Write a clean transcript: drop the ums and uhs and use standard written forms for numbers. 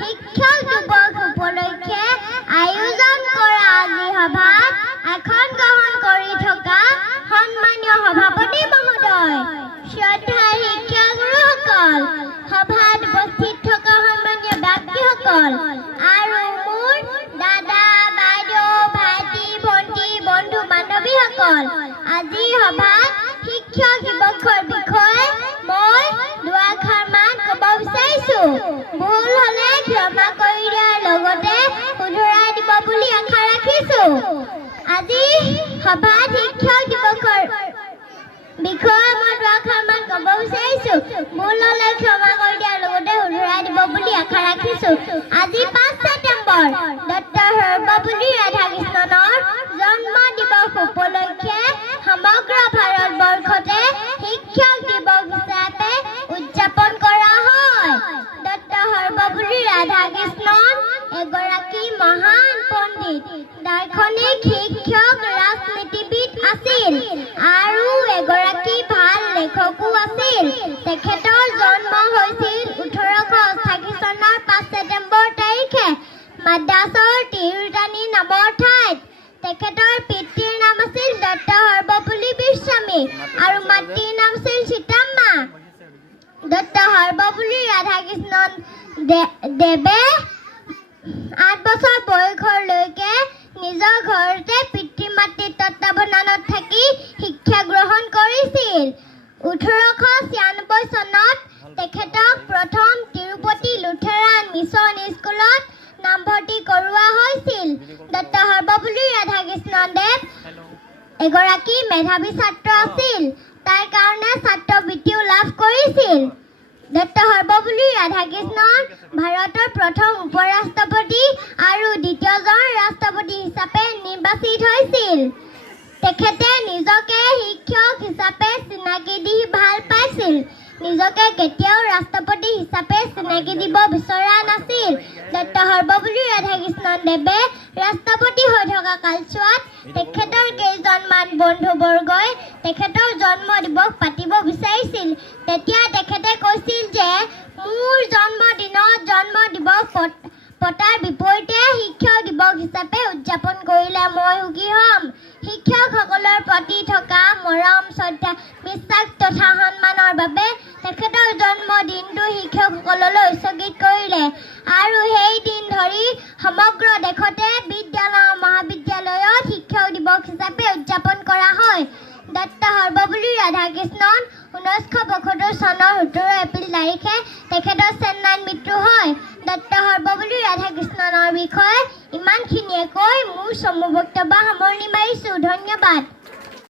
শিক্ষক দিৱস উপলক্ষে আয়োজন কৰা আজি সভাত আসন গ্ৰহণ কৰি থকা সন্মানীয় সভাপতি মহোদয়, শ্ৰদ্ধাৰ শিক্ষক গুৰুসকল, সভাত উপস্থিত থকা সন্মানীয় ব্যক্তিসকল আৰু মোৰ দাদা, বাইদেউ, ভাইটি, ভণ্টি, বন্ধু বান্ধৱীসকল, আজি সভাত শিক্ষক দিৱসৰ বিষয়ে মই দুআষাৰমান ক'ব বিচাৰিছোঁ। ভুল হ'লে ক্ষমা কৰি দিয়াৰ লগতে শুধৰাই দিব বুলি আশা ৰাখিছোঁ। আজি সভাত শিক্ষক দিৱসৰ বিষয়ে মই দুআষাৰমান ক'ব বিচাৰিছোঁ। ভুল হ'লে ক্ষমা কৰি দিয়াৰ লগতে শুধৰাই দিব বুলি আশা ৰাখিছোঁ। আজি 5 ছেপ্টেম্বৰ ডক্টৰ সৰ্বপল্লী ৰাধাকৃষ্ণনৰ জন্ম দিৱস উপলক্ষে সমগ্ৰ ভাৰতবৰ্ষতে শিক্ষক দিৱস হিচাপে উদযাপন কৰা হয়। ডক্টৰ সৰ্বপল্লী ৰাধাকৃষ্ণন এগৰাকী মহান পণ্ডিত, দাৰ্শনিক, শিক্ষক, ৰাজনীতিবিদ আছিল আৰু এগৰাকী ভাল লেখকো আছিল। তেখেতৰ জন্ম হৈছিল 1888 চনৰ 5 ছেপ্টেম্বৰ তাৰিখে মাদ্ৰাছৰ তিৰুতানী নামৰ ঠাইত। তেখেতৰ পিতৃৰ নাম আছিল ডক্টৰ সৰ্বপল্লী বিশ্বমী আৰু মাতৃৰ নাম আছিল সীতাম্মা। ডক্টৰ সৰ্বপল্লী ৰাধাকৃষ্ণন দেৱে 8 বছৰ বয়সলৈকে নিজৰ ঘৰতে পিতৃ মাতৃৰ তত্বাৱধানত থাকি শিক্ষা গ্ৰহণ কৰিছিল। 1896 চনত তেখেতক প্ৰথম তিৰুপতি লুথেৰাণ মিছন স্কুলত নামভৰ্তি কৰোৱা হৈছিল। ডক্টৰ সৰ্বপল্লী ৰাধাকৃষ্ণন দেৱ এগৰাকী মেধাৱী ছাত্ৰ আছিল, তাৰ কাৰণে ছাত্ৰবৃত্তিও লাভ কৰিছিল। ডক্টৰ সৰ্বপল্লী ৰাধাকৃষ্ণন ভাৰতৰ প্ৰথম উপৰাষ্ট্ৰপতি আৰু দ্বিতীয়জন ৰাষ্ট্ৰপতি হিচাপে নিৰ্বাচিত হৈছিল। তেখেতে নিজকে শিক্ষক হিচাপে চিনাকি দি ভাল পাইছিল। নিজকে কেতিয়াও ৰাষ্ট্ৰপতি হিচাপে চিনাকি দিব বিচৰা নাছিল। ডক্টৰ সৰ্বপল্লী ৰাধাকৃষ্ণন দেৱে ৰাষ্ট্ৰপতি হৈ থকা কালছোৱাত তেখেতৰ কেইজনমান বন্ধুবৰ্গই তেখেতৰ জন্ম দিৱস পাতিব বিচাৰিছিল। তেতিয়া তেখেতে কৈছিল যে মোৰ জন্মদিনত জন্ম দিৱস পতাৰ বিপৰীতে শিক্ষক দিৱস হিচাপে উদযাপন কৰিলে মই সুখী হ'ম। শিক্ষকসকলৰ প্ৰতি থকা মৰম, শ্ৰদ্ধা, বিশ্বাস তথা সন্মানৰ বাবে তেখেতৰ জন্মদিনটো শিক্ষকসকললৈ উৎসৰ্গিত কৰিলে আৰু সেই দিন ধৰি সমগ্ৰ দেশতে বিদ্যালয় মহাবিদ্যালয়ত শিক্ষক দিৱস হিচাপে উদযাপন কৰা হয়। ডক্টৰ সৰ্বপল্লী ৰাধাকৃষ্ণন 1972 চনৰ 17 এপ্ৰিল তাৰিখে তেখেতৰ চেন্নাইত মৃত্যু হয়। ডক্টৰ সৰ্বপল্লী ৰাধাকৃষ্ণনৰ বিষয়ে ইমানখিনিয়ে কৈ মোৰ চমু বক্তব্য সামৰণি মাৰিছোঁ। ধন্যবাদ।